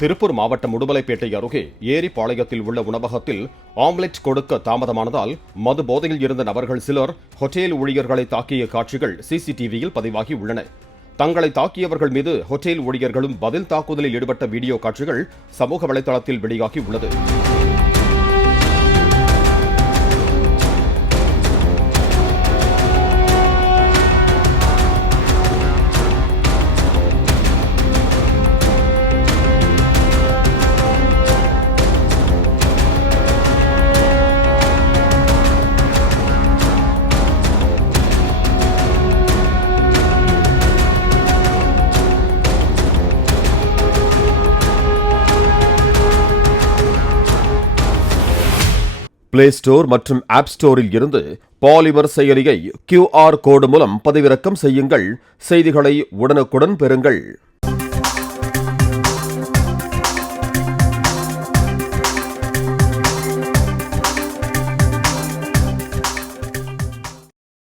திருப்பூர் மாவட்டம் உடுமலைப்பேட்டை அருகே ஏரிப்பாளையத்தில் உள்ள உணவகத்தில் ஆம்லெட் கொடுக்க தாமதமானதால் மது போதையில் இருந்த நபர்கள் சிலர் ஹோட்டல் ஊழியர்களை தாக்கிய காட்சிகள் சிசிடிவியில் பதிவாகி உள்ளன. தங்களை தாக்கியவர்கள் மீது ஹோட்டல் ஊழியர்களும் பதில் தாக்குதலில் ஈடுபட்ட வீடியோ காட்சிகள் சமூக வலைதளத்தில் வெளியாகி உள்ளது. பிளே ஸ்டோர் மற்றும் ஆப் ஸ்டோரில் இருந்து பாலிமர் செயலியை QR கோடு மூலம் பதிவிறக்கம் செய்யுங்கள். செய்திகளை உடனுக்குடன் பெறுங்கள்.